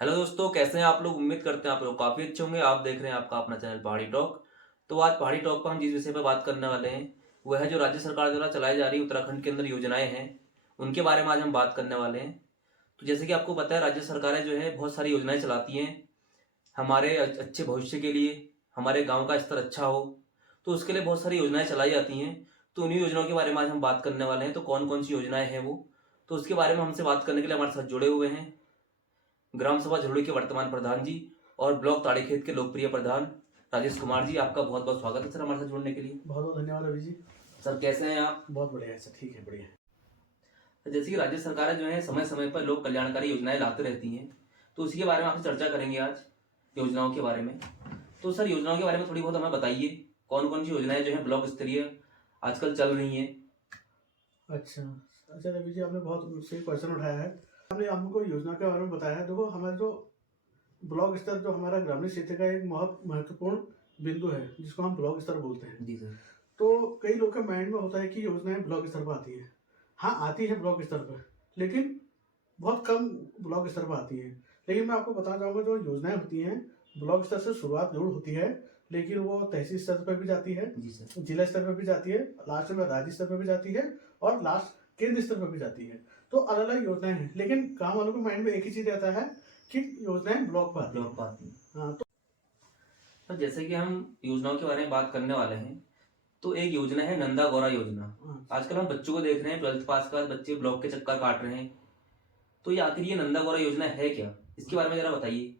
Hello दोस्तों, कैसे हैं आप लोग? उम्मीद करते हैं आप लोग काफ़ी अच्छे होंगे। आप देख रहे हैं आपका अपना चैनल पहाड़ी टॉक। तो आज पहाड़ी टॉक पर हम जिस विषय पर बात करने वाले हैं, वह है जो राज्य सरकार द्वारा चलाई जा रही उत्तराखंड के अंदर योजनाएँ हैं, उनके बारे में आज हम बात करने वाले हैं। तो जैसे कि आपको पता है, राज्य सरकारें जो है बहुत सारी योजनाएँ चलाती हैं, हमारे अच्छे भविष्य के लिए, हमारे गाँव का स्तर अच्छा हो, तो उसके लिए बहुत सारी योजनाएँ चलाई जाती हैं। तो उन्हीं योजनाओं के बारे में आज हम बात करने वाले हैं। तो कौन-कौन सी योजनाएँ हैं वो? तो उसके बारे में हमसे बात करने के लिए हमारे साथ जुड़े हुए हैं ग्राम सभा झुरड़ी के वर्तमान प्रधान जी और ब्लॉक ताड़ीखेत के लोकप्रिय प्रधान राजेश कुमार जी। आपका बहुत बहुत स्वागत है सर हमारे साथ जुड़ने के लिए। बहुत बहुत धन्यवाद रवि जी। सर कैसे हैं आप? बहुत बढ़िया है सर, ठीक है, बढ़िया है। तो जैसे कि राज्य सरकारें जो है समय समय पर लोक कल्याणकारी योजनाएं लाते रहती हैं, तो उसी के बारे में आपसे चर्चा करेंगे आज, योजनाओं के बारे में। तो सर योजनाओं के बारे में थोड़ी बहुत हमें बताइए, कौन कौन सी योजनाएं जो है ब्लॉक स्तरीय आजकल चल रही हैं। अच्छा अच्छा रवि जी, आपने बहुत सही क्वेश्चन उठाया है। आपने हमको योजना के बारे में बताया है। देखो, हमारे जो ब्लॉक स्तर, जो हमारा ग्रामीण क्षेत्र का एक बहुत महत्वपूर्ण बिंदु है, जिसको हम ब्लॉक स्तर बोलते हैं। जी सर। तो कई लोग के माइंड में होता है कि योजनाएं ब्लॉक स्तर पर आती है। हाँ, आती है ब्लॉक स्तर पर, लेकिन बहुत कम ब्लॉक स्तर पर आती है। लेकिन मैं आपको बताना चाहूँगा, जो योजनाएं होती हैं ब्लॉक स्तर से शुरुआत जरूर होती है, लेकिन वो तहसील स्तर पर भी जाती है, जी सर। जिला स्तर पर भी जाती है, लास्ट में राज्य स्तर पर भी जाती है, और लास्ट केंद्र स्तर पर भी जाती है। तो अलग अलग योजनाएं हैं, लेकिन गाँव वालों के माइंड में एक ही चीज रहता है कि योजनाएं ब्लॉक पर आती ब्लॉक हैं। पर आती हैं। हाँ, तो सर जैसे कि हम योजनाओं के बारे में बात करने वाले हैं, तो एक योजना है नंदा गौरा योजना। हाँ, आजकल हम बच्चों को देख रहे हैं, 12th पास के बाद बच्चे ब्लॉक के चक्कर काट रहे हैं। तो ये आखिर ये नंदा गौरा योजना है क्या? इसके बारे में जरा बताइए।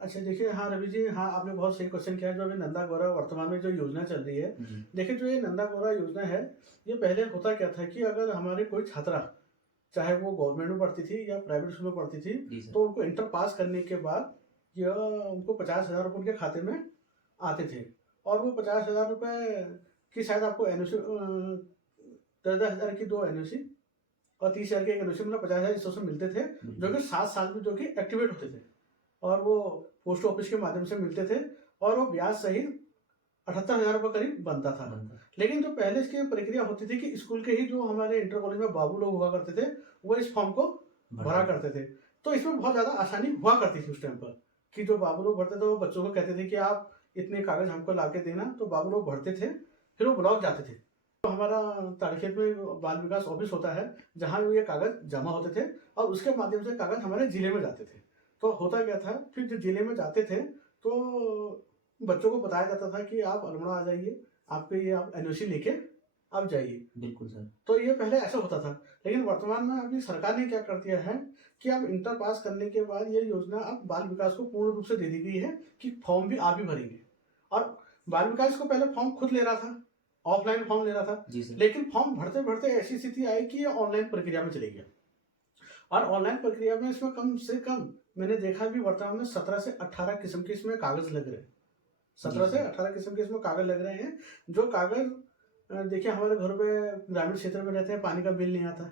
अच्छा देखिए, हाँ रवि जी, हाँ आपने बहुत सही क्वेश्चन किया। जो अभी नंदा गौरा वर्तमान में जो योजना चल रही है, जी। देखिए जो ये नंदा गौरा योजना है, ये पहले होता क्या था कि अगर हमारे कोई छात्रा, चाहे वो गवर्नमेंट में पढ़ती थी या प्राइवेट स्कूल में पढ़ती थी, जी सर। तो उनको इंटर पास करने के बाद यह उनको 50,000 रुपये उनके खाते में आते थे। और वो 50,000 रुपये की शायद आपको एनओसी, 10,000 की 2 एनओसी और 30,000 की 1 एनओसी, मतलब 50,000 इस तरह से मिलते थे, जो कि 7 साल में जो कि एक्टिवेट होते थे। और वो पोस्ट ऑफिस के माध्यम से मिलते थे, और वो ब्याज सहित 78,000 रुपये करीब बनता था। लेकिन जो पहले इसकी प्रक्रिया होती थी कि स्कूल के ही जो हमारे इंटर कॉलेज में बाबू लोग हुआ करते थे, वो इस फॉर्म को भरा करते थे। तो इसमें बहुत ज़्यादा आसानी हुआ करती थी उस टाइम पर, कि जो बाबू लोग भरते थे वो बच्चों को कहते थे कि आप इतने कागज हमको ला के देना, तो बाबू लोग भरते थे, फिर वो ब्लॉक जाते थे। तो हमारा ताड़ीखेत में बाल विकास ऑफिस होता है, जहाँ ये कागज जमा होते थे, और उसके माध्यम से कागज हमारे जिले में जाते थे। तो होता क्या था, फिर जो जिले में जाते थे, तो बच्चों को बताया जाता था कि आप अल्मोड़ा आ जाइए, आपके ये आप एनओसी लेके आप जाइए। बिल्कुल सर। तो ये पहले ऐसा होता था, लेकिन वर्तमान में अभी सरकार ने क्या कर दिया है कि आप इंटर पास करने के बाद ये योजना अब बाल विकास को पूर्ण रूप से दे दी गई है कि फॉर्म भी आप ही भरेंगे। और बाल विकास को पहले फॉर्म खुद ले रहा था, ऑफलाइन फॉर्म ले रहा था, जी सर। लेकिन फॉर्म भरते भरते ऐसी स्थिति आई कि ये ऑनलाइन प्रक्रिया में चली गया। और ऑनलाइन प्रक्रिया में इसमें कम से कम मैंने देखा भी वर्तमान में 17 से 18 किस्म के इसमें कागज लग रहे हैं। 17 से 18 किस्म के इसमें कागज लग रहे हैं। जो कागज, देखिए हमारे घर पे ग्रामीण क्षेत्र में रहते हैं, पानी का बिल नहीं आता है,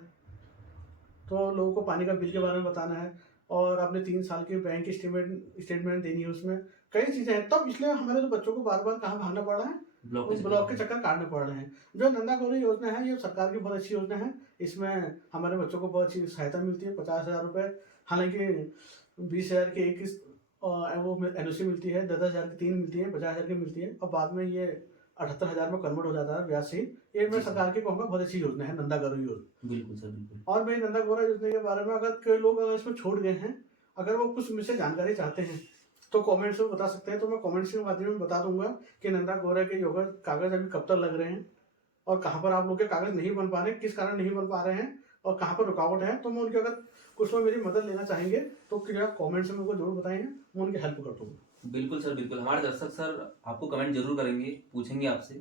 तो लोगों को पानी का बिल के बारे में बताना है, और अपने 3 साल की बैंक स्टेटमेंट देनी है, उसमें कई चीजें हैं। तब इसलिए हमारे तो बच्चों को बार बार कहाँ भागना पड़ रहा है, उस ब्लॉक के चक्कर काटने पड़ रहे हैं। जो नंदा गौरी योजना है, ये सरकार की बहुत अच्छी योजना है। इसमें हमारे बच्चों को बहुत अच्छी सहायता मिलती है, 50,000 रुपये। हालांकि 20,000 की एक किस्त वो एनओसी मिलती है, 10,000 की 3 मिलती है, 50,000 की मिलती है, और बाद में ये 78,000 में कन्वर्ट हो जाता है ब्याज सहित। ये मैं सरकार की कहूँगा बहुत अच्छी योजना है, नंदा गौरी योजना। बिल्कुल सर, बिल्कुल। और मैं नंदा गौरा योजना के बारे में, अगर कोई लोग अगर इसमें छूट गए हैं, अगर वो कुछ मुझसे जानकारी चाहते हैं, तो कमेंट्स में बता सकते हैं। तो मैं कमेंट्स के माध्यम में बता दूंगा कि नंदा गौरा के योगा कागज अभी कब तक लग रहे हैं, और कहाँ पर आप लोग के कागज नहीं बन पा रहे हैं, किस कारण नहीं बन पा रहे हैं, और कहाँ पर रुकावट है। तो मैं उनकी, अगर कुछ लोग मेरी मदद लेना चाहेंगे, तो कृपया कमेंट्स में मुझको जरूर बताएंगे, मैं उनकी हेल्प कर दूंगा। बिल्कुल सर, बिल्कुल। हमारे दर्शक सर आपको कमेंट जरूर करेंगे, पूछेंगे आपसे।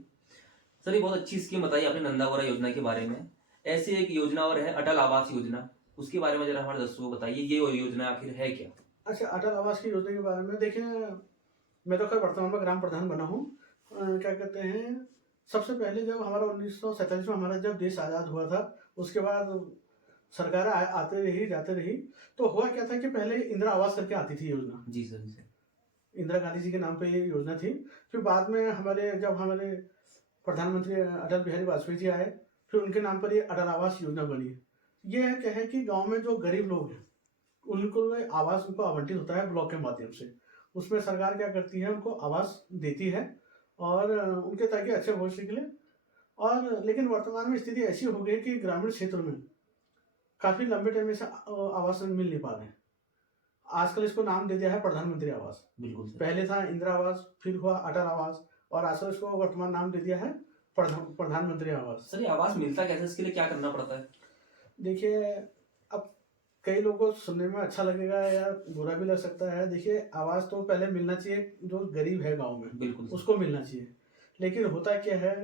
सर ये बहुत अच्छी स्कीम बताई आपने नंदा गौरा योजना के बारे में। ऐसी एक योजना और है अटल आवास योजना, उसके बारे में जरा हमारे दर्शकों को बताइए, ये योजना आखिर है क्या? अच्छा, अटल आवास की योजना के बारे में देखिए, मैं तो खैर वर्तमान में ग्राम प्रधान बना हूँ। क्या कहते हैं, सबसे पहले जब हमारा 1947 में हमारा जब देश आज़ाद हुआ था, उसके बाद सरकार आते रही जाते रही। तो हुआ क्या था कि पहले इंदिरा आवास करके आती थी योजना, जी सर, जी सर। इंदिरा गांधी जी के नाम पे ये योजना थी। फिर बाद में जब हमारे प्रधानमंत्री अटल बिहारी वाजपेयी जी आए, फिर उनके नाम पर ये अटल आवास योजना बनी। ये क्या है कि गांव में जो गरीब लोग हैं, उनको आवास उनको आवंटित होता है ब्लॉक के माध्यम से। उसमें सरकार क्या करती है, उनको आवास देती है और उनके ताकि अच्छे भविष्य के लिए। और लेकिन वर्तमान में स्थिति ऐसी हो गई कि ग्रामीण क्षेत्र में काफ़ी लंबे टाइम से आवास मिल नहीं पा रहे हैं। आजकल इसको नाम दे दिया है प्रधानमंत्री आवास। बिल्कुल सर। पहले था इंदिरा आवास, फिर हुआ अटल आवास और आजकल इसको वर्तमान नाम दे दिया है प्रधानमंत्री आवास। सर ये आवास मिलता कैसे, इसके लिए क्या करना पड़ता है? देखिए, अब कई लोगों को सुनने में अच्छा लगेगा या बुरा भी लग सकता है। देखिए, आवास तो पहले मिलना चाहिए, जो गरीब है गांव में बिल्कुल सर। उसको मिलना चाहिए। लेकिन होता क्या है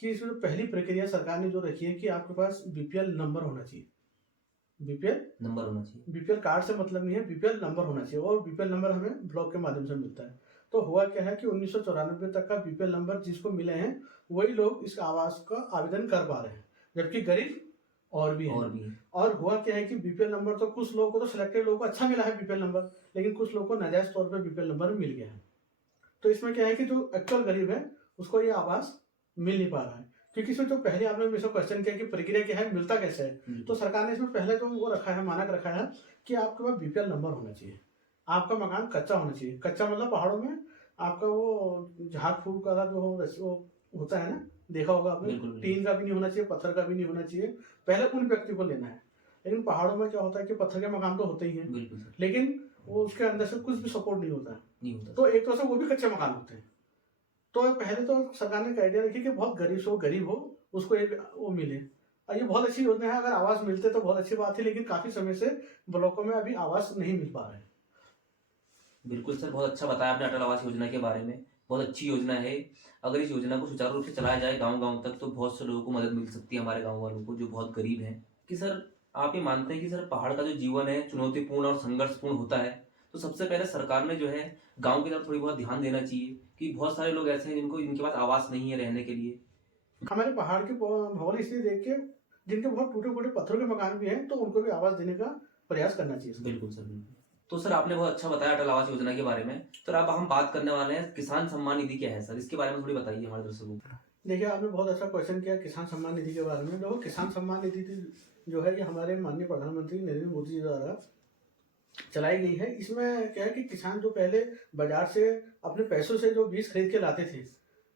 कि इसमें पहली प्रक्रिया सरकार ने जो रखी है कि आपके पास बीपीएल नंबर होना चाहिए। बीपीएल नंबर होना चाहिए। बीपीएल कार्ड से मतलब नहीं है, बीपीएल नंबर होना चाहिए और बीपीएल नंबर हमें ब्लॉक के माध्यम से मिलता है। तो हुआ क्या है कि 1994 तक का बीपीएल नंबर जिसको मिले हैं वही लोग इस आवास का आवेदन कर पा रहे हैं, जबकि गरीब और भी है। और हुआ क्या है कि बीपीएल नंबर तो कुछ लोगों को तो सिलेक्टेड लोगों को अच्छा मिला है बीपीएल नंबर, लेकिन कुछ लोगों को नाजायज तौर पर बीपीएल नंबर मिल गया है। तो इसमें क्या है कि जो एक्चुअल गरीब है उसको ये आवास मिल नहीं पा रहा है, क्योंकि इसमें जो पहले आपने मुझसे क्वेश्चन किया कि प्रक्रिया क्या है, मिलता कैसे है। तो सरकार ने इसमें पहले तो वो रखा है, मानक रखा है कि आपके पास बीपीएल नंबर होना चाहिए, आपका मकान कच्चा होना चाहिए। कच्चा मतलब पहाड़ों में आपका वो झाड़ फूक का जो वो होता है ना, देखा होगा आपने, टीन का भी नहीं होना चाहिए, पत्थर का भी नहीं होना चाहिए। पहले उन व्यक्ति को लेना है। लेकिन पहाड़ों में क्या होता है कि पत्थर के मकान तो होते ही हैं, लेकिन वो उसके अंदर से कुछ भी सपोर्ट नहीं होता है, तो एक तरह से वो भी कच्चे मकान होते हैं। तो पहले तो सरकार ने आइडिया रखी कि बहुत गरीब हो उसको एक वो मिले, और ये बहुत अच्छी योजना है। अगर आवास मिलते तो बहुत अच्छी बात है, लेकिन काफी समय से ब्लॉकों में अभी आवास नहीं मिल पा रहे हैं। बिल्कुल सर, बहुत अच्छा बताया आपने अटल आवास योजना के बारे में। बहुत अच्छी योजना है। अगर इस योजना को सुचारू रूप से चलाया जाए गांव गांव तक तो बहुत से लोगों को मदद मिल सकती है, हमारे गांव वालों को जो बहुत गरीब हैं। कि सर आप ये मानते हैं कि सर पहाड़ का जो जीवन है चुनौतीपूर्ण और संघर्षपूर्ण होता है, तो सबसे पहले सरकार ने जो है गांव की तरफ थोड़ी बहुत ध्यान देना चाहिए कि बहुत सारे लोग ऐसे हैं जिनके पास आवास नहीं है रहने के लिए। हमारे पहाड़ की भौगोलिक स्थिति देख के जिनके बहुत टूटे फूटे पत्थरों के मकान भी हैं, तो उनको भी आवास देने का प्रयास करना चाहिए। बिल्कुल सर, बिल्कुल। तो सर आपने बहुत अच्छा बताया अटल आवास योजना के बारे में। तो अब हम बात करने वाले हैं किसान सम्मान निधि क्या है सर, इसके बारे में थोड़ी बताइए हमारे दर्शकों को। देखिए, आपने बहुत अच्छा क्वेश्चन किया किसान सम्मान निधि के बारे में। देखो, किसान सम्मान निधि जो है ये हमारे माननीय प्रधानमंत्री नरेंद्र मोदी जी द्वारा चलाई गई है। इसमें क्या है कि किसान जो पहले बाजार से अपने पैसों से जो बीज खरीद के लाते थे,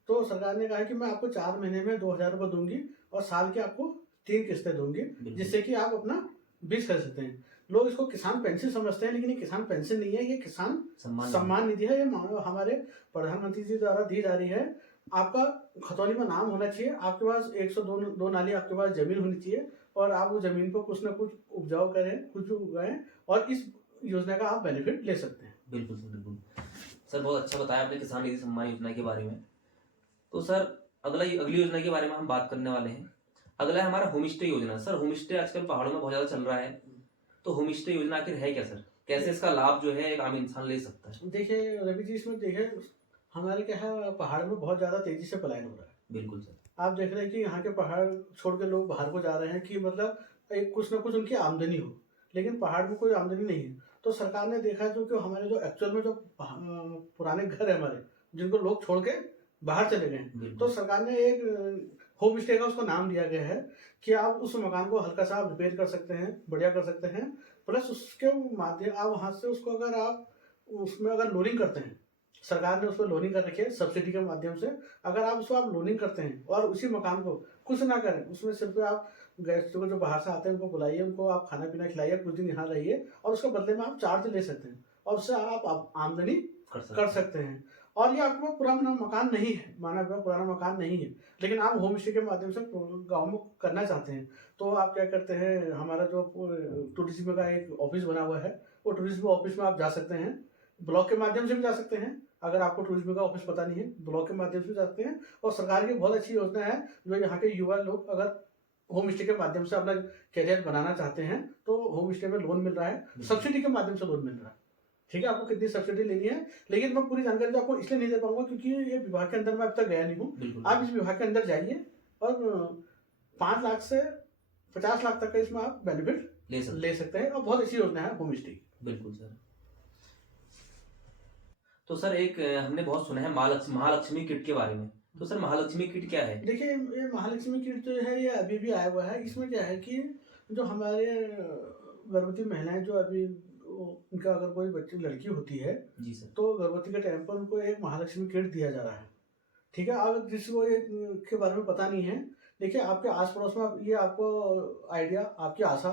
तो सरकार ने कहा कि मैं आपको 4 महीने में 2,000 रुपये दूंगी और साल के आपको 3 किस्तें दूंगी, जिससे कि आप अपना बीज खरीद सकते हैं। लोग इसको किसान पेंशन समझते हैं, लेकिन ये किसान पेंशन नहीं है, ये किसान सम्मान निधि है। ये हमारे प्रधानमंत्री जी द्वारा दी जा रही है। आपका खतौनी में नाम होना चाहिए, आपके पास 102 नाली आपके पास जमीन होनी चाहिए और आप वो जमीन को कुछ ना कुछ उपजाऊ करें, कुछ उगाएं और इस योजना का आप बेनिफिट ले सकते हैं। बिल्कुल सर, बिल्कुल सर, बहुत अच्छा बताया आपने किसान निधि सम्मान योजना के बारे में। तो सर अगली योजना के बारे में हम बात करने वाले हैं। अगला है हमारा होम स्टे योजना। सर होम स्टे आजकल पहाड़ों में बहुत ज्यादा चल रहा है, तो होम स्टे योजना आखिर है क्या सर, कैसे इसका लाभ जो है एक आम इंसान ले सकता है? देखिए रवि जी, इसमें देखिए हमारे क्या है, पहाड़ में बहुत ज्यादा तेजी से पलायन हो रहा है। बिल्कुल सर। आप देख रहे हैं कि यहाँ के पहाड़ छोड़ के लोग बाहर को जा रहे हैं कि मतलब एक कुछ ना कुछ उनकी आमदनी हो, लेकिन पहाड़ में कोई आमदनी नहीं है। तो सरकार ने देखा जो कि हमारे जो एक्चुअल में जो पुराने घर है हमारे, जिनको लोग छोड़ के बाहर चले गए, तो सरकार ने एक होम स्टे का उसको नाम दिया गया है कि आप उस मकान को हल्का सा आप रिपेयर कर सकते हैं, बढ़िया कर सकते हैं, प्लस उसके माध्यम आप वहाँ से उसको अगर आप उसमें अगर लोनिंग करते हैं, सरकार ने उसमें लोनिंग कर रखी है सब्सिडी के माध्यम से। अगर आप उसको आप लोनिंग करते हैं और उसी मकान को कुछ ना करें, उसमें सिर्फ आप गेस्टों को जो बाहर से आते हैं उनको बुलाइए, उनको आप खाना पीना खिलाइए, कुछ दिन यहाँ रहिए और उसके बदले में आप चार्ज ले सकते हैं और उससे आप आमदनी कर सकते हैं। और ये आपके पास पुराना मकान नहीं है, माना आपका पुराना मकान नहीं है, लेकिन आप होम स्टे के माध्यम से गाँव में करना चाहते हैं, तो आप क्या करते हैं, हमारा जो टूरिज्म का एक ऑफिस बना हुआ है, वो टूरिज्म ऑफिस में आप जा सकते हैं। ब्लॉक के माध्यम से भी जा सकते हैं, अगर आपको टूरिज्म का ऑफिस पता नहीं है, ब्लॉक के माध्यम से जाते हैं। और सरकार की बहुत अच्छी योजना है, जो यहाँ के युवा लोग अगर होम स्टे के माध्यम से अपना कैरियर बनाना चाहते हैं, तो होम स्टे में लोन मिल रहा है, सब्सिडी के माध्यम से लोन मिल रहा है। ठीक है, आपको कितनी सब्सिडी लेनी है, लेकिन मैं पूरी जानकारी तो आपको इसलिए नहीं दे पाऊंगा क्योंकि ये विभाग के अंदर मैं अब तक गया नहीं हूँ। आप इस विभाग के अंदर जाइए और 5 लाख से 50 लाख तक का इसमें आप बेनिफिट ले सकते हैं और बहुत अच्छी योजना है होम स्टे। बिल्कुल सर। तो सर एक हमने बहुत सुना है महालक्ष्मी किट के बारे में, तो सर महालक्ष्मी किट क्या है? देखिए, ये महालक्ष्मी किट जो है ये अभी भी आया हुआ है। इसमें क्या है कि जो हमारे गर्भवती महिलाएं जो अभी उनका अगर कोई बच्ची लड़की होती है जी सर। तो गर्भवती के टाइम पर उनको एक महालक्ष्मी किट दिया जा रहा है। ठीक है, अगर किसी को ये के बारे में पता नहीं है, देखिए आपके आस पड़ोस में ये आपको आइडिया, आपकी आशा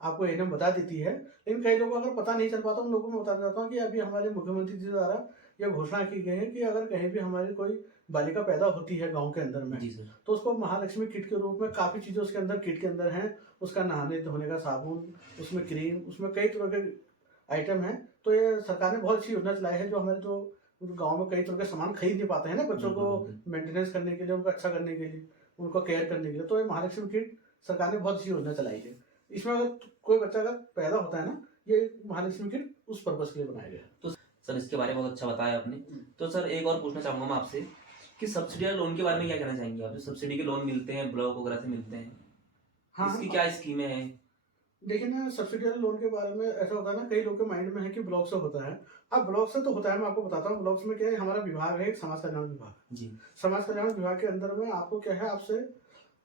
आपको एएनएम बता देती है। लेकिन कई लोगों को अगर पता नहीं चल पाता, उन लोगों को मैं बताना चाहता हूँ कि अभी हमारे मुख्यमंत्री जी द्वारा यह घोषणा की गई है कि अगर कहीं भी हमारी कोई बालिका पैदा होती है गांव के अंदर में, जी सर। तो उसको महालक्ष्मी किट के रूप में काफ़ी चीज़ें उसके अंदर किट के अंदर हैं। उसका नहाने धोने का साबुन, उसमें क्रीम, उसमें कई तरह के आइटम हैं। तो ये सरकार ने बहुत अच्छी योजना चलाई है, जो हमारे जो गांव में कई तरह के सामान खरीद नहीं पाते हैं ना, बच्चों को मेंटेनेंस करने के लिए, उनको अच्छा करने के लिए, उनको केयर करने के लिए, तो ये महालक्ष्मी किट सरकार ने बहुत अच्छी योजना चलाई है। इसमें अगर कोई बच्चा अगर पैदा होता है ना, ये महालक्ष्मी किट उस पर्पज के लिए बनाया गया है। तो सर इसके बारे में बहुत अच्छा बताया आपने। तो सर एक और पूछना चाहूंगा मैं आपसे कि सब्सिडी लोन के बारे में क्या कहना चाहेंगे आप? जो सब्सिडी के लोन मिलते हैं, ब्लॉक वगैरह से मिलते हैं, हाँ, इसकी क्या स्कीमें हैं? देखिए ना, सब्सिडी लोन के बारे में ऐसा होता है ना, कई लोग के माइंड में है कि ब्लॉक से होता है। अब ब्लॉक से तो होता है, मैं आपको बताता हूँ। ब्लॉक में क्या है, हमारा विभाग है, एक समाज कल्याण विभाग। जी। समाज कल्याण विभाग के अंदर में आपको क्या है, आपसे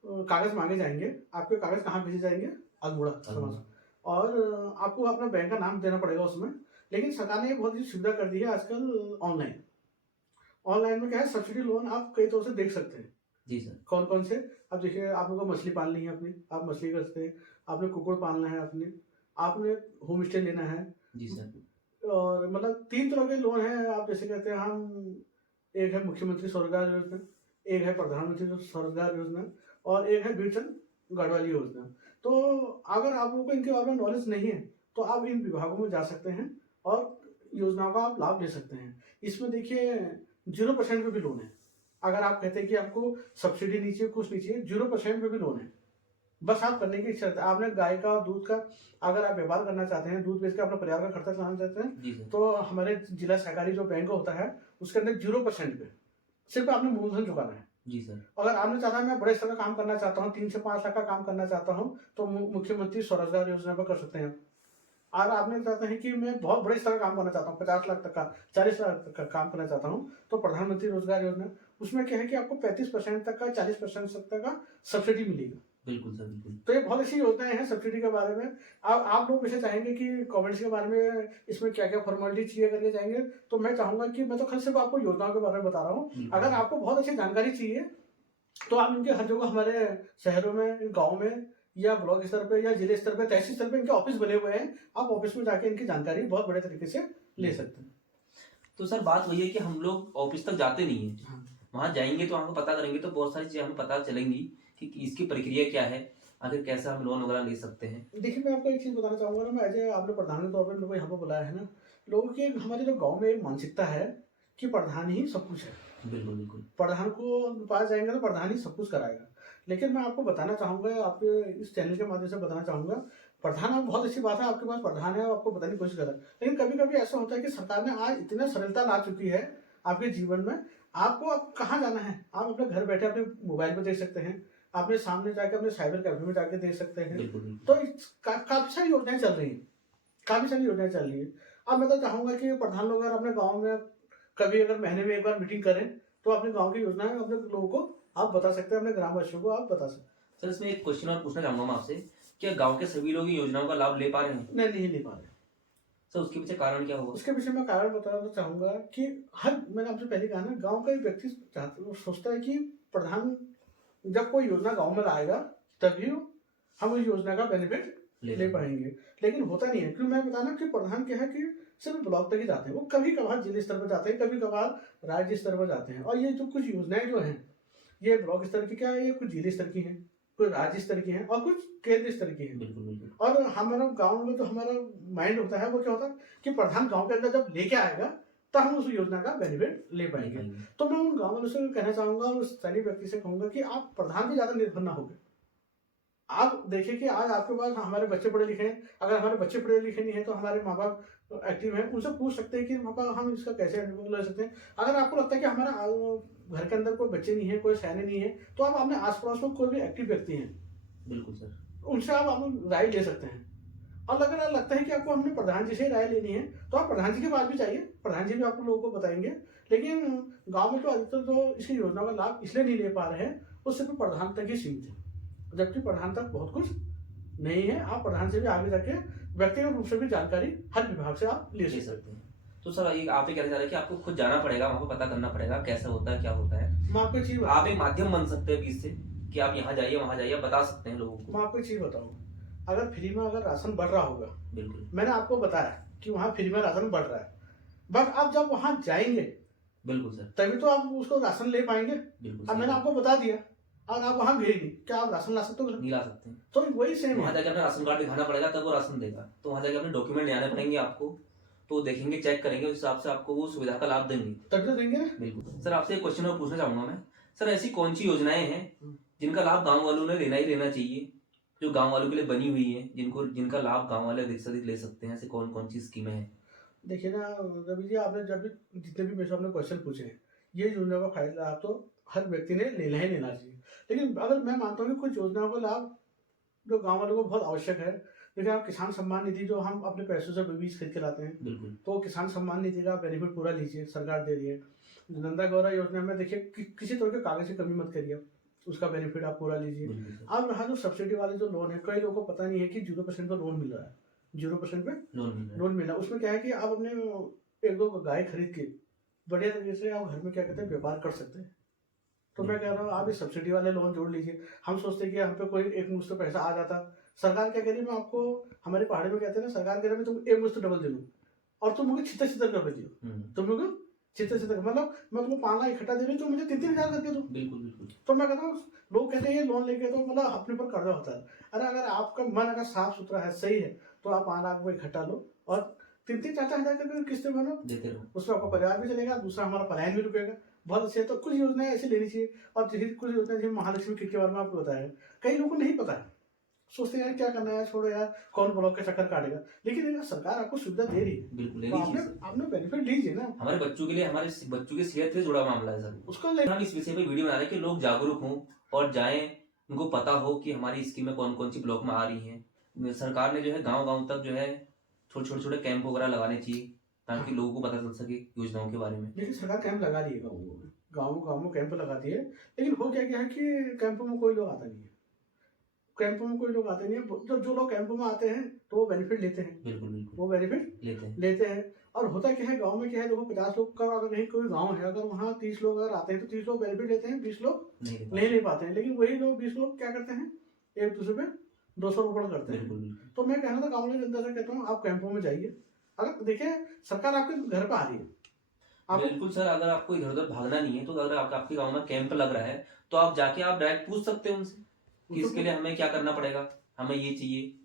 कागज मांगे जाएंगे। आपके कागज कहाँ भेजे जाएंगे? अल्मोड़ा समाज। और आपको अपना बैंक का नाम देना पड़ेगा उसमें। लेकिन सरकार ने बहुत ही सुविधा कर दी है आजकल ऑनलाइन। ऑनलाइन में क्या है, सब्सिडी लोन आप कई तरह से देख सकते हैं। जी सर। कौन कौन से? अब देखिए, आप लोगों को मछली पालनी है अपनी, आप मछली कर सकते हैं। आपने कुकुड़ पालना है अपने, आपने होम स्टे लेना है। जी सर। और मतलब 3 तरह के लोन हैं। आप जैसे कहते हैं, हम एक है मुख्यमंत्री स्वरोजगार योजना, एक है प्रधानमंत्री स्वरोजगार योजना, और एक है बीरचंद गढ़वाली योजना। तो अगर आप लोगों को इनके बारे में नॉलेज नहीं है, तो आप इन विभागों में जा सकते हैं और योजनाओं का आप लाभ ले सकते हैं। इसमें देखिए 0% पे भी लोन है। अगर आप कहते हैं कि आपको सब्सिडी नीचे, कुछ नीचे, 0% पे भी लोन है। बस आप करने की इच्छा है। आपने गाय का दूध का अगर आप व्यापार करना चाहते हैं, दूध बेच के अपना परिवार का खर्चा चलाना चाहते हैं, तो हमारे जिला सहकारी जो बैंक होता है उसके अंदर 0% पे सिर्फ आपने मूलधन चुकाना है। जी सर। अगर आपने चाहता है मैं बड़े स्तर का काम करना चाहता हूँ, 3 से 5 लाख का काम करना चाहता हूँ, तो मुख्यमंत्री स्वरोजगार योजना पर कर सकते हैं। और आपने चाहते हैं कि मैं बहुत बड़े स्तर का काम करना चाहता हूँ, 50 लाख तक का, 40 लाख तक का काम करना चाहता हूँ, तो प्रधानमंत्री रोजगार योजना, उसमें क्या है कि आपको 35% तक का, 40% तक का सब्सिडी मिलेगी। बिल्कुल सर, बिल्कुल। तो ये बहुत अच्छी योजनाएं हैं सब्सिडी के बारे में। अब आप लोग वैसे चाहेंगे कि कमेंट्स के बारे में इसमें क्या क्या फॉर्मेलिटी चाहिए करके जाएंगे, तो मैं चाहूंगा कि मैं तो खाली सिर्फ आपको योजनाओं के बारे में बता रहा हूँ। अगर आपको बहुत अच्छी जानकारी चाहिए, तो आप इनके हर जगह, हमारे शहरों में, गाँव में, या ब्लॉक स्तर पे, या जिले स्तर पे, तहसील स्तर पे इनके ऑफिस बने हुए हैं। आप ऑफिस में जाके इनकी जानकारी बहुत बड़े तरीके से ले सकते हैं। तो सर बात वही है कि हम लोग ऑफिस तक जाते नहीं है। हाँ। वहां जाएंगे तो हमको पता करेंगे तो बहुत सारी चीजें हमें पता चलेंगी कि इसकी प्रक्रिया क्या है, आखिर कैसे हम लोन वगैरह ले सकते हैं। देखिए, मैं आपको एक चीज बताना चाहूंगा ना, मैं एज आपने प्रधान के तौर पर मेरे को यहाँ पर बुलाया है ना, लोगों की हमारे जो गाँव में एक मानसिकता है कि प्रधान ही सब कुछ है। बिल्कुल बिल्कुल। प्रधान को पास जाएंगे तो प्रधान ही सब कुछ कराएगा। लेकिन मैं आपको बताना चाहूंगा, आपके इस चैनल के माध्यम से बताना चाहूंगा, प्रधान आप बहुत अच्छी बात है, आपके पास प्रधान है, आपको बताने की कोशिश कर रहा है। लेकिन कभी कभी ऐसा होता है कि सरकार ने आज इतना सरलता ला चुकी है आपके जीवन में, आपको अब कहाँ जाना है, आप अपने घर बैठे अपने मोबाइल पे देख सकते हैं, अपने सामने जाके अपने साइबर कैफे में जाके देख सकते हैं। तो काफी सारी योजनाएं चल रही हैं, काफी सारी योजनाएं चल रही है। अब मैं तो चाहूंगा कि प्रधान लोग अगर अपने गाँव में कभी अगर महीने में एक बार मीटिंग करें, तो अपने गाँव की योजनाएं अपने लोगों को आप बता सकते हैं, अपने ग्रामवासियों को आप बता सकते हैं। सर इसमें एक क्वेश्चन और पूछना चाहूंगा मैं आपसे, क्या गांव के सभी लोग योजनाओं का लाभ ले पा रहे हैं? नहीं ले पा रहे। सर उसके पीछे कारण क्या होगा? उसके पीछे मैं कारण बताना चाहूंगा कि मैंने आपसे पहले कहा ना, गांव का एक व्यक्ति सोचता है कि प्रधान जब कोई योजना गांव में लाएगा तभी हम उस योजना का बेनिफिट ले पाएंगे। लेकिन होता नहीं है, क्योंकि मैं बताना कि प्रधान क्या है कि सिर्फ ब्लॉक तक ही जाते हैं, वो कभी कभार जिले स्तर पर जाते हैं, कभी कभार राज्य स्तर पर जाते हैं। और ये जो कुछ योजनाएं जो हैं, ये ब्लॉक स्तर की क्या है, ये कुछ जिले स्तर की हैं, कुछ राज्य स्तर की हैं, और कुछ केंद्र स्तर की हैं। बिल्कुल बिल्कुल। और हमारा गांव में जो हमारा माइंड होता है, वो क्या होता है कि प्रधान गांव के अंदर जब लेके आएगा तब हम उस योजना का बेनिफिट ले पाएंगे। तो मैं उन गाँव वालों से कहना चाहूंगा, और उस सैनिक व्यक्ति से कहूंगा कि आप प्रधान पे ज्यादा निर्भर ना हो। आप देखिए कि आज आपके पास हमारे बच्चे पढ़े लिखे हैं, अगर हमारे बच्चे पढ़े लिखे नहीं है तो हमारे माँ बाप एक्टिव हैं, उनसे पूछ सकते हैं कि पापा हम इसका कैसे ले सकते हैं। अगर आपको लगता है कि हमारा घर के अंदर कोई बच्चे नहीं है, कोई सैनिक नहीं है, तो आप अपने आस पड़ोस में कोई भी एक्टिव व्यक्ति हैं, बिल्कुल सर, उनसे आप राय ले सकते हैं। और अगर लगता है कि आपको हमने प्रधान जी से राय लेनी है, तो आप प्रधान जी के पास भी जाइए, प्रधान जी भी आपको लोगों को बताएंगे। लेकिन गाँव में तो अधिकतर तो इसकी योजना का लाभ इसलिए नहीं ले पा रहे हैं, वो सिर्फ प्रधान तक ही सीमित है, जबकि प्रधान तक बहुत कुछ नहीं है। आप प्रधान से भी आगे जाके व्यक्तिगत रूप से भी जानकारी हर विभाग से आप ले ले सकते हैं। सकते हैं। तो सर ये आप ये कहना चाह रहे हैं कि आपको खुद जाना पड़ेगा, वहाँ पे पता करना पड़ेगा कैसा होता है, क्या होता है। मैं आपको एक चीज आप एक माध्यम बन सकते हैं बीच से कि आप यहाँ जाइए वहाँ जाइए, बता सकते हैं लोगों को। मैं आपको एक चीज बताऊँ, अगर फ्री में अगर राशन बढ़ रहा होगा, बिल्कुल मैंने आपको बताया कि वहाँ फ्री में राशन बढ़ रहा है, बट आप जब वहाँ जाएंगे बिल्कुल सर, तभी तो आप उसको राशन ले पाएंगे। बिल्कुल अब मैंने आपको बता दिया और आप वहाँ गए नहीं, क्या आप राशन ला सकते हो? नहीं ला सकते। तो वही सेम वहाँ है। जाके अपना राशन कार्ड दिखाना पड़ेगा तब वो राशन देगा। तो वहाँ जाके अपने डॉक्यूमेंट ले आने पड़ेंगे आपको, तो देखेंगे, चेक करेंगे, उस हिसाब से आपको वो सुविधा का लाभ देंगे। तभी तो देंगे ना। बिल्कुल सर, आपसे एक क्वेश्चन और पूछना चाहूंगा मैं। सर ऐसी कौन सी योजनाएं हैं जिनका लाभ गांव वालों ने लेना ही लेना चाहिए, जो गांव वालों के लिए बनी हुई है, जिनका लाभ गांव वाले अधिक से अधिक ले सकते हैं? ऐसे कौन कौन सी स्कीमें हैं? देखिए ना रवि जी, आपने जब भी जितने भी मेरे से आपने क्वेश्चन पूछे हैं, ये योजना का फायदा आप तो हर व्यक्ति ने लेना ही लेना चाहिए। लेकिन अगर मैं मानता हूँ कि कुछ योजनाओं का लाभ जो गांव वालों को बहुत आवश्यक है, देखिए आप किसान सम्मान निधि जो हम अपने पैसों से बीज खरीद के लाते हैं, बिल्कुल तो किसान सम्मान निधि का बेनिफिट पूरा लीजिए, सरकार दे रही है। नंदा गौरा योजना में देखिए किसी तरह के कागज की कमी मत करिए, उसका बेनिफिट आप पूरा लीजिए। बिल्कुल सर, अब रहा जो सब्सिडी वाले जो लोन है, कई लोगों को पता नहीं है कि 0% का लोन मिल रहा है, 0% पे लोन मिल रहा है। लोन मिला। उसमें क्या है कि आप अपने एक दो गाय खरीद के बढ़िया तरीके से आप घर में क्या कहते हैं व्यापार कर सकते हैं। तो मैं कह रहा हूँ आप ये सब्सिडी वाले लोन जोड़ लीजिए। हम सोचते हैं कि हम पे कोई एक मुश्त पैसा आ जाता, सरकार क्या कह रही है, मैं आपको हमारे पहाड़ी में कहते हैं ना, सरकार कह रही है मैं तुम एक मुश्त डबल दे दूँ और तुम मुझे छितर छितर कर दियो, तुम लोग छितर छितर, मतलब मैं तुमको 5 लाख इकट्ठा दे रही हूँ, तो मुझे 3-3 हजार करके दो। बिल्कुल बिल्कुल, तो मैं कहता हूँ लोग कहते हैं ये लोन लेके तो मतलब अपने ऊपर कर्जा होता है। अरे अगर आपका मन अगर साफ सुथरा है, सही है, तो आप 5 लाख को इकट्ठा लो और 3-3-4-4 हजार करके किस्तें बनो, देते रहो। उसमें आपका परिवार भी चलेगा, दूसरा हमारा पलायन भी रुकेगा। बहुत अच्छे है। तो कुछ योजनाएं ऐसी लेनी चाहिए। और जैसे कुछ योजनाएं जो महालक्ष्मी किट के बारे में आपको बताया, कई लोगों को नहीं पता है, सोचते हैं यार क्या करना है, छोड़ो यार, कौन ब्लॉक के चक्कर काटेगा। लेकिन अगर सरकार आपको सुविधा दे रही है बिल्कुल ले तो लीजिए सर। आपने बेनिफिट लीजिए ना। हमारे बच्चों के लिए, हमारे बच्चों की सेहत से जुड़ा मामला है सर। उसको ले हम इस विषय पे वीडियो बना रहे हैं कि लोग जागरूक हों और जाएं, उनको पता हो कि हमारी स्कीमें कौन कौन सी ब्लॉक में आ रही हैं। सरकार ने जो है गांव गांव तक जो है छोटे कैंप वगैरह लगाने चाहिए ताकि लोगों को पता चल सके योजनाओं के बारे में। लेकिन सरकार कैंप लगा रही है गाँव में कैंप लगाती है। लेकिन हो क्या है कि कैंपों में कोई लोग आता नहीं है, कैंपों में कोई लोग आते नहीं है। जो लोग कैंपों में आते हैं तो वो बेनिफिट लेते हैं, बिल्कुल बिल्कुल वो बेनिफिट लेते हैं। और होता क्या है गांव में, क्या है देखो 50 लोग का अगर नहीं कोई गांव है, अगर वहाँ 30 लोग अगर आते हैं तो 30 लोग बेनिफिट लेते हैं, 20 लोग नहीं ले पाते हैं। लेकिन वही लोग 20 लोग क्या करते हैं, एक दूसरे पे 200 रुपये करते हैं। बिल्कुल। तो मैं कहना था गाँव में जनता से कहता हूँ आप कैंपों में जाइए। अगर देखिए सरकार आपके घर पर आ रही है, आप बिल्कुल सर, अगर आपको इधर उधर भागना नहीं है तो अगर आपके गांव में कैंप लग रहा है तो आप जाके आप डायरेक्ट पूछ सकते हैं उनसे कि इसके लिए हमें क्या करना पड़ेगा, हमें ये चाहिए।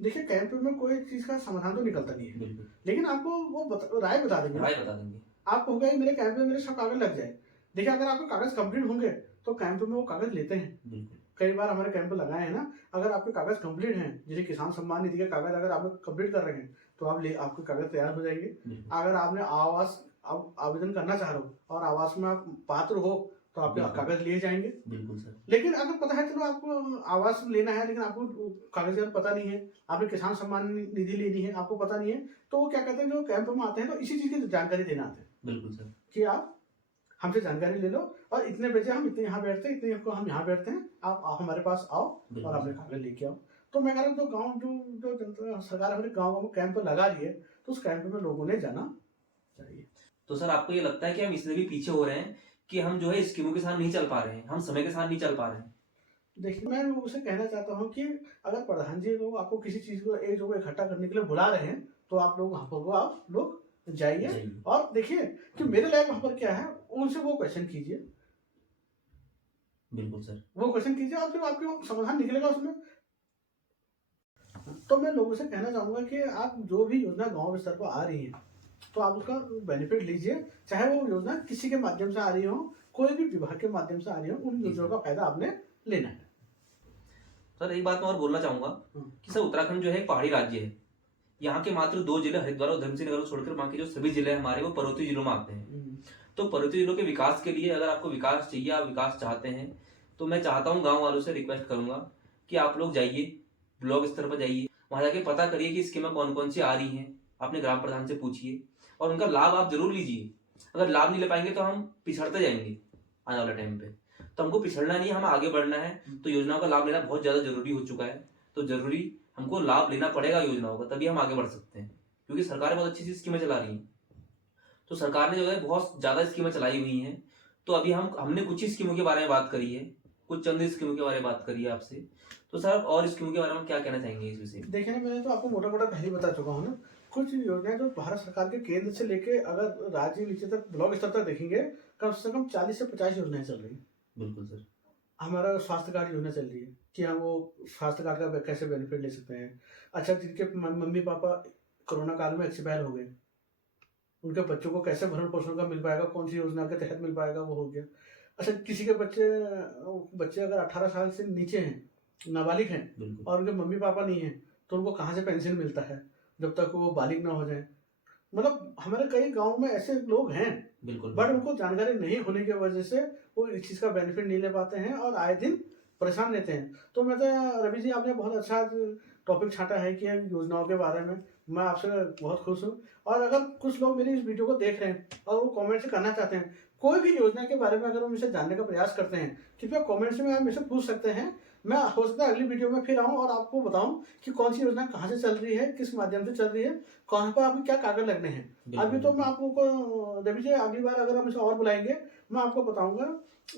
देखिए कैंप में कोई चीज का समाधान तो निकलता नहीं है, बिल्कुल लेकिन आपको वो राय बता देंगे। राय बता देंगे। आपको होगा मेरे कैंप में मेरे सब कागज लग जाए। देखिए अगर आपके कागज कंप्लीट होंगे तो कैंप में वो कागज लेते हैं। बिल्कुल कई बार हमारे कैंप लगाए हैं ना, अगर आपके कागज कंप्लीट हैं, जैसे किसान सम्मान निधि के कागज अगर आप कंप्लीट कर रहे हैं तो आपके कागज तैयार हो जाएंगे। अगर आपने आवास आवेदन करना चाह रहे हो और आवास में आप पात्र हो तो आपके कागज लिए जाएंगे। बिल्कुल सर। लेकिन अगर पता है चलो आपको आवास लेना है लेकिन आपको कागज पता नहीं है, आपने किसान सम्मान निधि लेनी है, आपको पता नहीं है, तो वो क्या कहते हैं जो कैंप में आते हैं तो इसी चीज की जानकारी देना आते हैं। बिल्कुल सर, कि आप हमसे जानकारी ले लो और इतने बजे हम इतने यहाँ बैठते हैं, इतने को हम यहाँ बैठते हैं, आप हमारे पास आओ और अपने कागज लेके आओ। तो मैं कह रहा हूँ जो गाँव जो जनता सरकार हमारे गाँव में कैंप लगा रही है तो उस कैंप में लोगों ने जाना चाहिए। तो सर आपको ये लगता है कि हम इसलिए भी पीछे हो रहे हैं कि हम जो है स्कीमों के साथ नहीं चल पा रहे हैं, हम समय के साथ नहीं चल पा रहे हैं? देखिए मैं लोगों से कहना चाहता हूँ कि अगर प्रधान जी लोग आपको किसी चीज को एक जगह इकट्ठा करने के लिए बुला रहे हैं तो आप लोग वहाँ पर आप लोग जाइए और देखिए कि मेरे लायक वहाँ पर क्या है, उनसे वो क्वेश्चन कीजिए। बिल्कुल सर, वो क्वेश्चन कीजिए और फिर आपके समाधान निकलेगा उसमें। तो मैं लोगों से कहना चाहूंगा कि आप जो भी योजना गांव स्तर पर आ रही है तो आप उसका बेनिफिट लीजिए, चाहे वो योजना किसी के माध्यम से आ रही हो, कोई भी विभाग के माध्यम से आ रही हो, उन योजनाओं का फायदा आपने लेना है। सर एक बात मैं और बोलना चाहूंगा कि सर उत्तराखंड जो है एक पहाड़ी राज्य है। यहाँ के मात्र 2 जिले हरिद्वार और धर्मसिंह नगर को छोड़कर बाकी जो सभी जिले हमारे वो पर्वतीय जिलों में आते हैं। तो पर्वतीय जिलों के विकास के लिए अगर आपको विकास चाहिए, आप विकास चाहते हैं, तो मैं चाहता हूँ गाँव वालों से रिक्वेस्ट करूंगा कि आप लोग जाइए, ब्लॉक स्तर पर जाइए, वहां जाके पता करिए कि स्कीमें कौन कौन सी आ रही हैं, अपने ग्राम प्रधान से पूछिए और उनका लाभ आप जरूर लीजिए। अगर लाभ नहीं ले पाएंगे तो हम पिछड़ते जाएंगे आने वाले टाइम पे, तो हमको पिछड़ना नहीं है, हमें आगे बढ़ना है। तो योजनाओं का लाभ लेना बहुत ज्यादा जरूरी हो चुका है, तो जरूरी हमको लाभ लेना पड़ेगा योजनाओं का, तभी हम आगे बढ़ सकते हैं, क्योंकि सरकार बहुत अच्छी सी स्कीमें चला रही है। तो सरकार ने जो है बहुत ज्यादा स्कीमें चलाई हुई हैं। तो अभी हमने कुछ ही स्कीमों के बारे में बात करी है, कुछ चंद स्कीमों के बारे में बात करी है आपसे। तो सर और स्कीमों के बारे में क्या कहना चाहेंगे इस विषय में? देखिए ना, मैंने तो आपको मोटा मोटा पहले ही बता चुका हूँ ना। कुछ योजनाएं जो भारत सरकार के केंद्र से लेके अगर राज्य नीचे तक ब्लॉक स्तर तक देखेंगे, कम से कम 40 से 50 योजनाएं चल रही हैं। बिल्कुल सर। हमारा स्वास्थ्य कार्ड योजना चल रही है कि हम वो स्वास्थ्य कार्ड का कैसे बेनिफिट ले सकते हैं। अच्छा, जिनके मम्मी पापा कोरोना काल में एक्सपायर हो गए, उनके बच्चों को कैसे भरण पोषण का मिल पाएगा, कौन सी योजना के तहत मिल पाएगा, वो हो गया। अच्छा, किसी के बच्चे अगर 18 साल से नीचे हैं, नाबालिग हैं, बिल्कुल। और उनके मम्मी पापा नहीं हैं, तो उनको कहाँ से पेंशन मिलता है जब तक वो बालिग ना हो जाए। मतलब हमारे कई गाँव में ऐसे लोग हैं, बिल्कुल। बट उनको जानकारी नहीं होने की वजह से वो इस चीज़ का बेनिफिट नहीं ले पाते हैं और आए दिन परेशान रहते हैं। तो मैं तो रवि जी, आपने बहुत अच्छा टॉपिक छांटा है कि योजनाओं के बारे में। मैं आपसे बहुत खुश हूँ। और अगर कुछ लोग मेरी इस वीडियो को देख रहे हैं और वो कमेंट से करना चाहते हैं, कोई भी योजना के बारे में अगर वो मुझसे जानने का प्रयास करते हैं, कृपया कमेंट्स में आप मुझसे पूछ सकते हैं। मैं हो सकता है अगली वीडियो में फिर आऊँ और आपको बताऊं कि कौन सी योजना कहाँ से चल रही है, किस माध्यम से चल रही है, कहाँ पर आपको क्या कागज लगने हैं। अभी तो मैं आपको रवि जी, अगली बार अगर आप मुझे और बुलाएंगे, मैं आपको बताऊंगा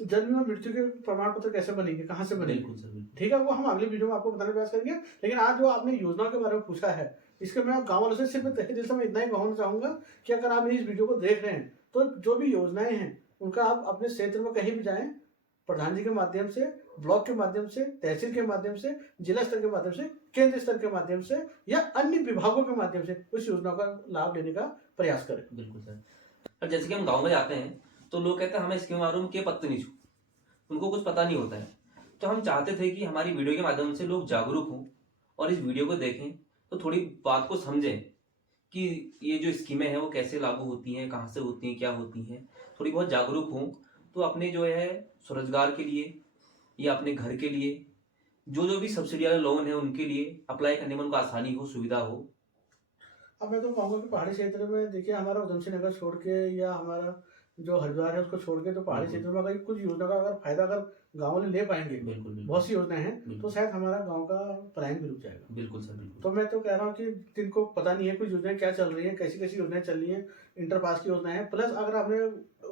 जन्म और मृत्यु के प्रमाण पत्र कैसे बनेंगे, कहाँ से बनेंगे। ठीक है, वो हम अगली वीडियो में आपको बताने का प्रयास करेंगे। लेकिन आज जो आपने योजनाओं के बारे में पूछा है, इसके मैं गाँव वालों से सिर्फ तहे दिल से मैं इतना ही कहना चाहूंगा कि अगर आप इस वीडियो को देख रहे हैं, तो जो भी योजनाएं हैं उनका आप अपने क्षेत्र में कहीं भी जाएं, प्रधान जी के माध्यम से, ब्लॉक के माध्यम से, तहसील के माध्यम से, जिला स्तर के माध्यम से, केंद्र स्तर के माध्यम से या अन्य विभागों के माध्यम से उस योजना का लाभ लेने का प्रयास करें। बिल्कुल सर। और जैसे कि हम गांव में जाते हैं तो लोग कहते हैं हमें इसके बारे में के पत्ते नहीं छू, उनको कुछ पता नहीं होता है। तो हम चाहते थे कि हमारी वीडियो के माध्यम से लोग जागरूक हों और इस वीडियो को देखें, तो थोड़ी बात को समझें कि ये जो स्कीमें हैं वो कैसे लागू होती हैं, कहाँ से होती हैं, क्या होती हैं, थोड़ी बहुत जागरूक हों। तो अपने जो है स्वरोजगार के लिए या अपने घर के लिए जो भी सब्सिडी वाले लोन है उनके लिए अप्लाई करने में उनको आसानी हो, सुविधा हो। अब मैं तो कहूँगा कि पहाड़ी क्षेत्र में देखिए, हमारा उधमसिंह नगर छोड़ के या हमारा जो हरिद्वार है उसको छोड़ के, तो पहाड़ी क्षेत्र में अगर कुछ योजना का अगर फायदा अगर गाँव वाले ले पाएंगे, बहुत सी योजनाएं हैं, तो शायद हमारा गाँव का पलायन भी रुक जाएगा। बिल्कुल सर, बिल्कुल। तो मैं तो कह रहा हूँ कि जिनको पता नहीं है कुछ योजनाएं क्या चल रही है, कैसी कैसी योजनाएं चल रही है, इंटर पास की योजनाएं हैं, प्लस अगर आपने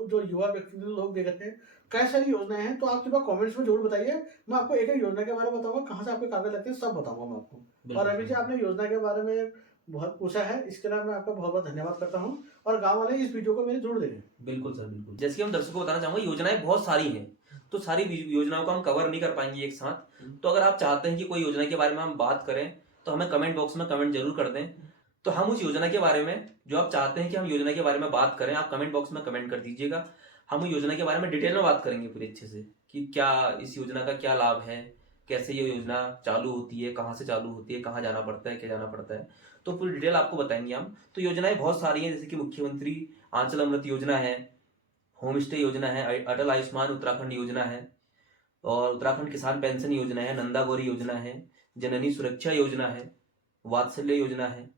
जो युवा व्यक्ति लोग देख रहे हैं कई सारी योजनाएं हैं, तो आप कृपया कमेंट्स में जरूर बताइए। मैं आपको एक एक योजना के बारे में बताऊंगा, कहाँ से आपके कागज लगते हैं सब बताऊंगा मैं आपको। और रवि जी, आपने योजना के बारे में बहुत पूछा है, इसके लिए मैं आपका बहुत बहुत धन्यवाद करता हूँ। और गाँव वाले इस वीडियो को मेरे जरूर देखें। बिल्कुल सर, बिल्कुल। जैसे कि हम दर्शकों को बताना चाहूंगा, योजनाएं बहुत सारी हैं, तो सारी योजनाओं को हम कवर नहीं कर पाएंगे एक साथ। तो अगर आप चाहते हैं कि कोई योजना के बारे में हम बात करें, तो हमें कमेंट बॉक्स में कमेंट जरूर कर दें। तो हम उस योजना के बारे में जो आप चाहते हैं कि हम योजना के बारे में बात करें, आप कमेंट बॉक्स में कमेंट कर दीजिएगा। हम उस योजना के बारे में डिटेल में बात करेंगे पूरी अच्छे से कि क्या इस योजना का क्या लाभ है, कैसे ये योजना चालू होती है, कहाँ से चालू होती है, कहाँ जाना पड़ता है, क्या जाना पड़ता है, तो पूरी डिटेल आपको बताएंगे हम। तो योजनाएं बहुत सारी हैं, जैसे कि मुख्यमंत्री आंचल अमृत योजना है, होम स्टे योजना है, अटल आयुष्मान उत्तराखंड योजना है, और उत्तराखंड किसान पेंशन योजना है, नंदा गौरी योजना है, जननी सुरक्षा योजना है, वात्सल्य योजना है,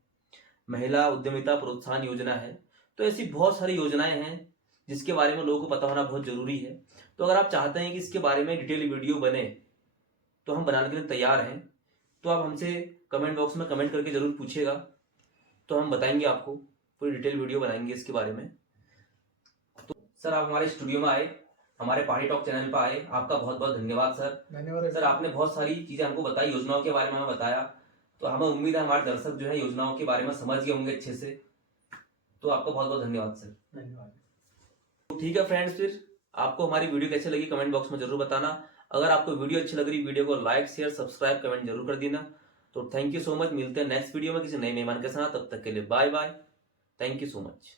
महिला उद्यमिता प्रोत्साहन योजना है। तो ऐसी बहुत सारी योजनाएं हैं जिसके बारे में लोगों को पता होना बहुत जरूरी है। तो अगर आप चाहते हैं कि इसके बारे में डिटेल वीडियो बने, तो हम बनाने के लिए तैयार हैं। तो आप हमसे कमेंट बॉक्स में कमेंट करके जरूर पूछिएगा, तो हम बताएंगे आपको, पूरी डिटेल वीडियो बनाएंगे इसके बारे में। तो सर, आप हमारे स्टूडियो में आए, हमारे पहाड़ी टॉक चैनल पर आए, आपका बहुत बहुत धन्यवाद सर। धन्यवाद सर, आपने बहुत सारी चीजें हमको बताई, योजनाओं के बारे में हमें बताया। तो हमें उम्मीद है हमारे दर्शक जो है योजनाओं के बारे में समझ गए होंगे अच्छे से। तो आपका बहुत बहुत धन्यवाद सर। धन्यवाद। तो ठीक है फ्रेंड्स, फिर आपको हमारी वीडियो कैसे लगी कमेंट बॉक्स में जरूर बताना। अगर आपको वीडियो अच्छी लग रही, वीडियो को लाइक शेयर सब्सक्राइब कमेंट जरूर कर देना। तो थैंक यू सो मच, मिलते हैं नेक्स्ट वीडियो में किसी नए मेहमान के साथ। तब तक के लिए bye bye, thank you so much.